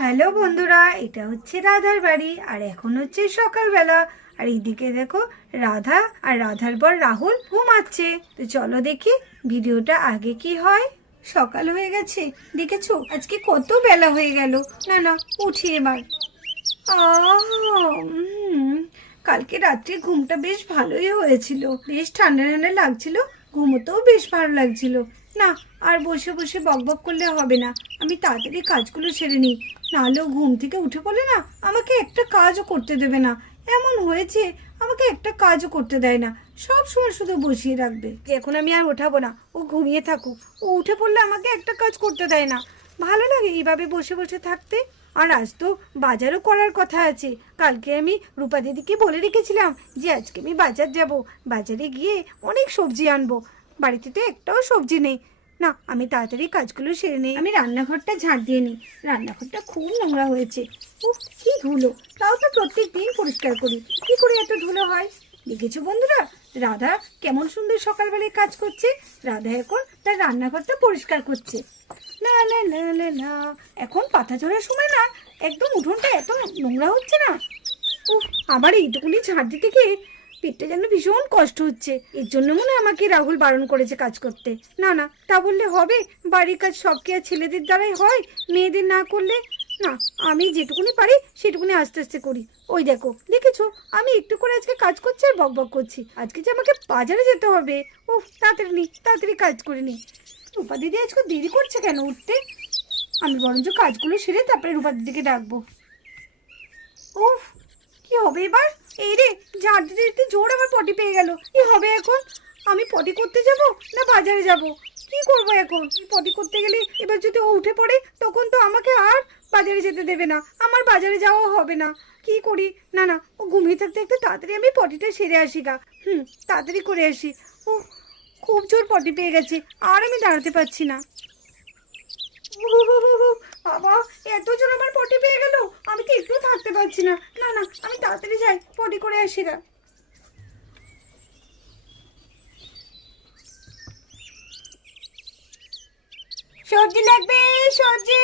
Hello বন্ধুরা, এটা হচ্ছে রাধার বাড়ি। আর এখন হচ্ছে সকালবেলা। আর এইদিকে দেখো রাধা আর রাধার বর রাহুল ঘুমাচ্ছে। তো চলো দেখি ভিডিওটা আগে কি হয়। সকাল হয়ে গেছে, দেখেছো আজকে কত বেলা হয়ে গেল। না না, উঠি এবার। কালকে রাত্রে ঘুমটা বেশ ভালোই হয়েছিল, বেশ ঠান্ডা ঠান্ডা লাগছিল, ঘুমোতেও বেশ ভালো লাগছিল। না, আর বসে বসে বকবক করলে হবে না, আমি তাড়াতাড়ি কাজগুলো সেরে নিই, নাহলেও ঘুম থেকে উঠে পড়লে না আমাকে একটা কাজও করতে দেবে না। এমন হয়েছে আমাকে একটা কাজও করতে দেয় না, সব সময় শুধু বসিয়ে রাখবে। এখন আমি আর ওঠাবো না, ও ঘুমিয়ে থাকুক। ও উঠে পড়লে আমাকে একটা কাজ করতে দেয় না, ভালো লাগে এইভাবে বসে বসে থাকতে। আর আজ তো বাজারও করার কথা আছে। কালকে আমি রূপা দিদিকে বলে রেখেছিলাম যে আজকে আমি বাজার যাব, বাজারে গিয়ে অনেক সবজি আনবো। বাড়িতে তো একটাও সবজি নেই। না, আমি তাড়াতাড়ি কাজগুলো সেরে নিই, আমি রান্নাঘরটা ঝাড় দিয়ে নিই। রান্নাঘরটা খুব নোংরা হয়েছে। উফ, কি ধুলো! তাও তো প্রত্যেক দিন পরিষ্কার করি, কি করে এত ধুলো হয়? দেখেছো বন্ধুরা, রাধা কেমন সুন্দর সকালবেলায় কাজ করছে। রাধা এখন তার রান্নাঘরটা পরিষ্কার করছে। না না না না না, এখন পাতা ঝরার সময় না একদম উঠোনটা এত নোংরা হচ্ছে না। উফ, আবার এইটুকুনি ঝাড় দিতে গিয়ে পেটটা যেন ভীষণ কষ্ট হচ্ছে। এর জন্য মনে হয় আমাকে রাহুল বারণ করেছে কাজ করতে। না না, তা বললে হবে? বাড়ির কাজ সব কি আর ছেলেদের দ্বারাই হয়, মেয়েদের না করলে? না, আমি যেটুকুনি পারি সেটুকুনি আস্তে আস্তে করি। ওই দেখো, দেখেছো আমি একটু করে আজকে কাজ করছি আর বক বক করছি। আজকে যে আমাকে বাজারে যেতে হবে। উফ, তাড়াতাড়ি কাজ করে নি। রূপা দিদি আজকে দেরি করছে কেন উঠতে? আমি বরঞ্চ কাজগুলো সেরে তারপরে রূপা দিদিকে ডাকবো। উফ, কি হবে এবার? এই রে, ঝাড় দিতে দিতে জোর আমার পটি পেয়ে গেল। কি হবে এখন? আমি পটি করতে যাব না বাজারে যাব? কি করব এখন? পটি করতে গেলে এবার যদি ও উঠে পড়ে তখন তো আমাকে আর বাজারে যেতে দেবে না, আমার বাজারে যাওয়া হবে না। কি করি? না না, ও ঘুমিয়ে থাকতে একটু তাড়াতাড়ি আমি পটিটা সেরে আসি গা। তাড়াতাড়ি করে আসি। ও, খুব জোর পটি পেয়ে গেছে, আর আমি দাঁড়াতে পারছি না। বাবা, এত জোর আমার পটি পেয়ে গেল, আমি তো একটু থাকতে পারছি না। না না, আমি তাড়াতাড়ি যাই, পটি করে আসি গা। সবজি লাগবে, সবজি,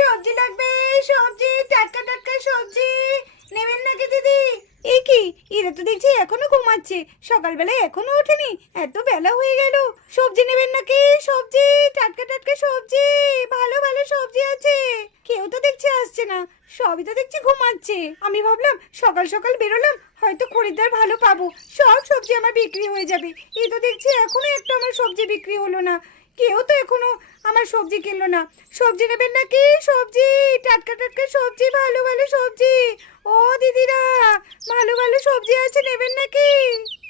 সবজি লাগবে, সবজি, টাটকা টাটকা সবজি নেবেন নাকি দিদি? এই কি, এরা তো দেখছি এখনো ঘুমাচ্ছে, সকালবেলায় এখনো ওঠেনি, এত বেলা হয়ে গেল। সবজি নেবেন নাকি? সবজি, টাটকা টাটকা সবজি, ভালো ভালো সবজি আছে। কেউ তো দেখছি আসছে না, সবই তো দেখছি ঘুমাচ্ছে। আমি ভাবলাম সকাল সকাল বেরোলাম, হয়তো খরিদ্দার ভালো পাবো, সব সবজি আমার বিক্রি হয়ে যাবে। এই তো দেখছি এখনো একটা আমার সবজি বিক্রি হলো না, কেউ তো এখনো আমার সবজি কিনলো না। সবজি নেবেন নাকি? সবজি, টাটকা টাটকা সবজি, ভালো ভালো সবজি। ও দিদিরা, ভালো ভালো সবজি আছে, নেবেন নাকি?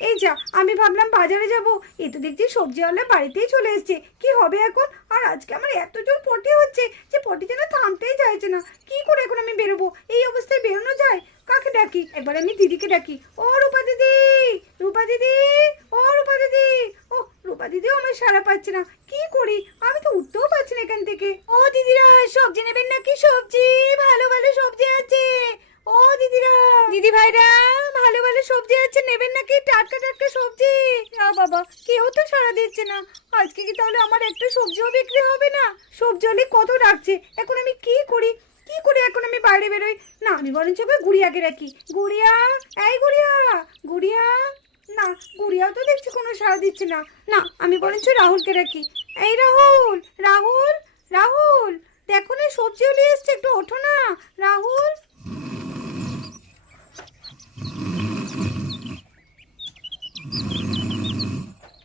এই যা, আমি ভাবলাম বাজারে যাব, এ তো দেখছি সবজিওয়ালা বাড়িতেই চলে এসেছে। কি হবে এখন? আর আজকে আমার এত জোর পটি হচ্ছে যে পটি যেন থামতেই চাইছে না। কি করে এখন আমি বেরোবো? এই অবস্থায় বেরোনো যায়? কাকে ডাকি? একবার আমি দিদিকে ডাকি। ও রূপা দিদি, রূপা দিদি, ও রূপা দিদি। ও, রূপা দিদিও আমার সাড়া পাচ্ছে না। কি করি? আমি তো উঠতেও পারছি না এখান থেকে। ও দিদিরা, সবজি নেবেন নাকি? সবজি, ভালো ভালো সবজি আছে। ও দিদিরা, দিদি ভাইরা, ভালো ভালো সবজি আছে, নেবেন নাকি? টাটকা টাটকা সবজি। না বাবা, কেউ তো সাড়া দিচ্ছে না। আজকে কি তাহলে আমার একটা সবজিও বিক্রি হবে না? সবজি হলে কত ডাকছে, এখন আমি কি করি? কি করে এখন আমি বাইরে বেরোই? না, আমি বরঞ্চ এবার গুড়িয়াকে রাখি। গুড়িয়া, এই গুড়িয়া, গুড়িয়া। না, গুড়িয়াও তো দেখছি কোনো সাড়া দিচ্ছে না। না, আমি বরঞ্চ রাহুলকে রাখি। এই রাহুল, রাহুল, রাহুল, দেখো না সবজিও নিয়ে এসছে, একটু ওঠো না। রাহুল,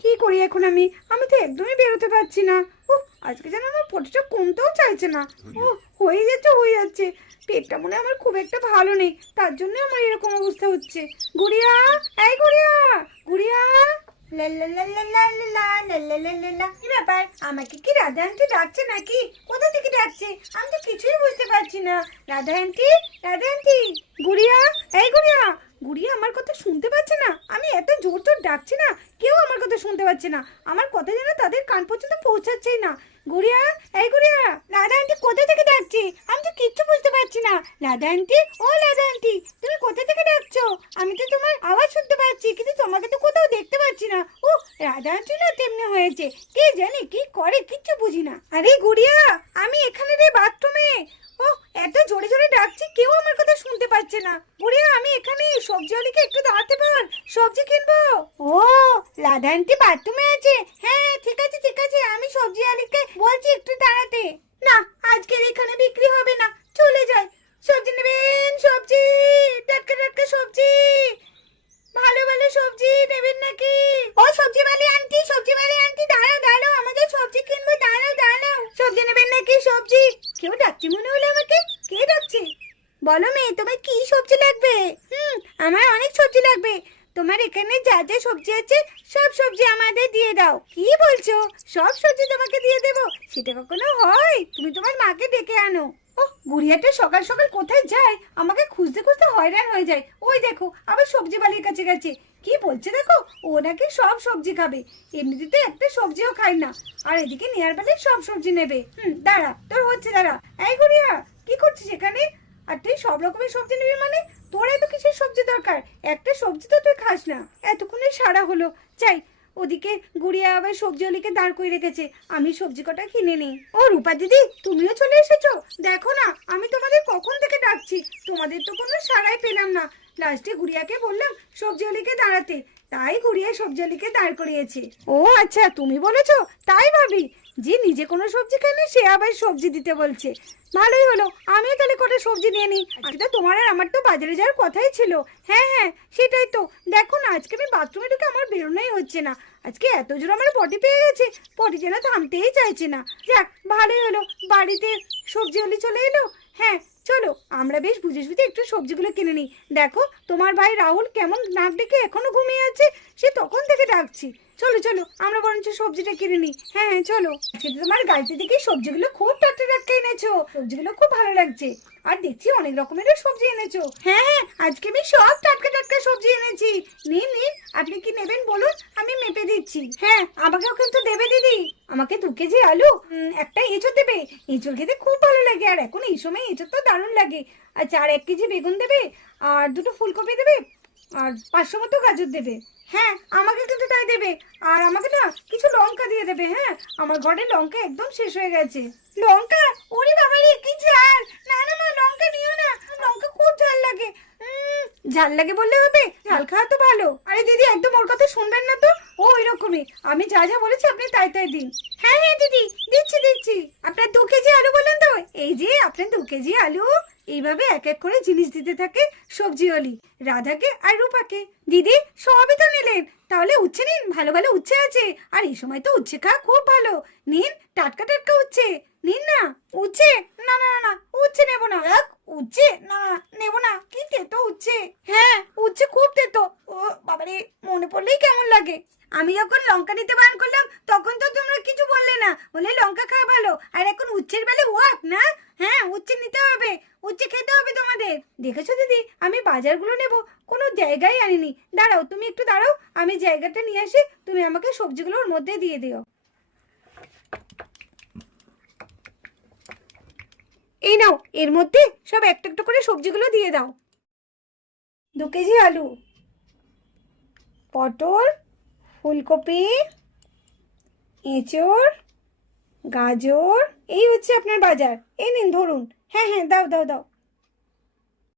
কি করি এখন আমি? আমি তো একদমই বেরোতে পারছি না। ও, আজকে যেন আমার পটিটা কমতেও চাইছে না। ও, হয়ে যাচ্ছে। পেটটা মনে হয় আমার খুব একটা ভালো নেই, তার জন্য আমার এরকম অবস্থা হচ্ছে। গুড়িয়া, এই গুড়িয়া, গুড়িয়া। লা লা লা লা লা লা লা লা লা লা লা। কি ব্যাপার? আমাকে কি রাধা আন্টি ডাকছে নাকি? কোথা থেকে ডাকছে? আমি তো কিছুই বুঝতে পারছি না। Radha aunty, Radha aunty. গুড়িয়া, এই গুড়িয়া। গুড়িয়া আমার কথা শুনতে পাচ্ছে না? আমি এত জোর তোর ডাকছি না, কেউ আমার কথা শুনতে পাচ্ছে না। আমার কথা যেন তাদের কান পর্যন্ত পৌঁছাচ্ছেই না। গুড়িয়া, এই গুড়িয়া, রাধা আন্টি কোথা থেকে ডাকছে? আমি তো কিচ্ছু বুঝতে পারছি না। রাধা আন্টি, ও রাধা আন্টি, তুমি কোথা থেকে ডাকছো? আমি তো তোমার আওয়াজ শুনতে পাচ্ছি, কিন্তু তোমাকে তো কোথাও দেখতে পাচ্ছি না। ও, রাধা আন্টি না তেমনি হয়েছে, কে জানে কি করে, কিচ্ছু বুঝি না। আরে গুড়িয়া, আমি এখানে রে, বাথরুমে। ও, এত জোরে বুড়িয়া আমি এখানে, সবজিওয়ালিকে একটু দাঁড়াতে বল, সবজি কিনবো। ও রাধা আন্টি বাথরুমে আছে, হ্যাঁ ঠিক আছে ঠিক আছে, আমি সবজিওয়ালিকে বলছি একটু দাঁড়াতে। না আজকের এখানে বিক্রি হবে না, চলে যাই। সবজি নেবেন? সবজি, টাটকা টাটকা সবজি, ভালো ভালো সবজি নেবেন নাকি? ও সবজিওয়ালি আন্টি, সবজিওয়ালি আন্টি দাঁড়াও দাঁড়াও, আমাদের সবজি কিনবো, দাঁড়াও দাঁড়াও। সবজি নেবেন নাকি? সবজি। কেউ ডাকছে মনে হলো আমাকে, কে ডাকছে? বলো মেয়ে, তোমার কি সবজি লাগবে? আমার অনেক সবজি লাগবে। তোমার এখানে যা যা সবজি আছে সব সবজি আমাদের দিয়ে দাও। কি বলছো? সব সবজি তোমাকে দিয়ে দেবো? সেটা কখনো হয়? তুমি তোমার মাকে ডেকে আনো। ও গুড়িয়াটা সকাল সকাল কোথায় যায়, আমাকে খুঁজতে খুঁজতে হয়রান হয়ে যায়। ওই দেখো আবার সবজি বালির কাছে গেছে। কি বলছে দেখো, ও নাকি সব সবজি খাবে, এমনিতে একটা সবজিও খায় না, আর এদিকে নেয়ার বেলায় সব সবজি নেবে। দাঁড়া, তোর হচ্ছে দাঁড়া। এই গুড়িয়া কি করছিস এখানে? আর তুই সব রকমের সবজি নিবি মানে? তোর এত কিসের সবজি দরকার? একটা সবজি তো তুই খাস না। এতক্ষণে সারা হলো, চাই। ওদিকে গুড়িয়া আবার সবজিওয়ালিকে দাঁড় করে রেখেছে, আমি সবজি কটা কিনে নিই। ও রূপা দিদি, তুমিও চলে এসেছো? দেখো না আমি তোমাদের কখন থেকে ডাকছি, তোমাদের তো কোনো সাড়াই পেলাম না। লাস্টে গুড়িয়াকে বললাম সবজিওয়ালিকে দাঁড়াতে, তাই গুড়িয়া সবজিওয়ালিকে দাঁড় করিয়েছে। ও আচ্ছা তুমি বলেছো, তাই ভাবি যে নিজে কোনো সবজি খায় সে আবার সবজি দিতে বলছে। ভালোই হলো, আমিও তাহলে কটা সবজি নিয়ে নিই। আজকে তো তোমার আর আমার তো বাজারে যাওয়ার কথাই ছিল। হ্যাঁ হ্যাঁ সেটাই তো, দেখো না আজকে আমি বাথরুমে ঢুকে আমার বেরোনোই হচ্ছে না। আজকে এত জোর আমার পটি পেয়ে গেছে, পটি যেন থামতেই চাইছে না। যাক ভালোই হলো, বাড়িতে সবজিওয়ালি চলে এলো। হ্যাঁ চলো আমরা বেশ বুঝে সুঝে একটু সবজিগুলো কিনে নিই। দেখো তোমার ভাই রাহুল কেমন নাক ডেকে এখনো ঘুমিয়ে আছে, সে তখন থেকে ডাকছি। চলো চলো আমরা বরঞ্চ সবজিটা কিনে নিই। হ্যাঁ হ্যাঁ চলো। আজকে তো তোমার গাড়িতে দেখি সবজিগুলো খুব টাটকা টাটকা এনেছো, সবজিগুলো খুব ভালো লাগছে। আর দেখছি অনেক রকমের সবজি এনেছো। হ্যাঁ হ্যাঁ আজকে আমি সব টাটকা টাটকা সবজি এনেছি। নিন নিন, আপনি কি নেবেন বলুন, আমি মেপে দিচ্ছি। হ্যাঁ আমাকেও কিন্তু দেবে দিদি, আমাকে 2 কেজি আলু, একটা এঁচড় দেবে, এঁচড় খেতে খুব ভালো লাগে, আর এখন এই সময় এঁচড় তো দারুণ লাগে। আচ্ছা আর 1 কেজি বেগুন দেবে, আর 2টো ফুলকপি দেবে, আর 500 মতো গাজর দেবে। হ্যাঁ আমাকে কিন্তু তাই দেবে, আর আমাকে না কিছু লঙ্কা দিয়ে দেবে। হ্যাঁ আমার ঘরে লঙ্কা একদম শেষ হয়ে গেছে। লঙ্কা? ওরে বাবা রে কি ঝাল! না না মা লঙ্কা নিও না, লঙ্কা খুব ঝাল লাগে। ঝাল লাগে বললে হবে? ঝাল খাওয়া তো ভালো। আরে দিদি একদম ওর কথা শুনবেন না তো, ও এরকমই, আমি যা যা বলেছি আপনি তাই তাই দিন। হ্যাঁ হ্যাঁ দিদি দিচ্ছি দিচ্ছি। আপনার 2 কেজি আলু বলেন তো? এই যে আপনার 2 কেজি আলু। এইভাবে এক এক করে জিনিস দিতে থাকে সবজিওয়ালি রাধাকে আর রূপাকে। দিদি সবই তো নিলেন, তাহলে উচ্ছে নিন, ভালো ভালো উচ্ছে আছে, আর এই সময় তো উচ্ছে খাওয়া খুব ভালো। নিন টাটকা টাটকা উচ্ছে নিন না। উচ্ছে? না না না উচ্ছে নেবো না। উচ্ছে না নেবো না, কি তেতো উচ্ছে। হ্যাঁ উচ্ছে খুব তেতো। ও বাবারে মনে পড়লেই কেমন লাগে। আমি যখন লঙ্কা নিতে বারণ করলাম তখন তো তোমরা কিছু বললে না, বলে লঙ্কা খাওয়া ভালো, আর এখন উচ্ছের বেলা ওয়াক না। হ্যাঁ উচ্ছে নিতে হবে, উচ্ছে খেতে হবে তোমাদের। দেখেছো দিদি আমি বাজারগুলো নেব, কোনো জায়গায় আনিনি। দাঁড়াও তুমি একটু দাঁড়াও, আমি জায়গাটা নিয়ে আসি, তুমি আমাকে সবজিগুলো ওর মধ্যে দিয়ে দিও। এই নাও, এর মধ্যে সব একটা একটা করে সবজিগুলো দিয়ে দাও। 2 কেজি আলু, পটল, ফুলকপি, এঁচড়, গাজর, এই হচ্ছে আপনার বাজার। এই নিন ধরুন। হ্যাঁ হ্যাঁ দাও দাও দাও।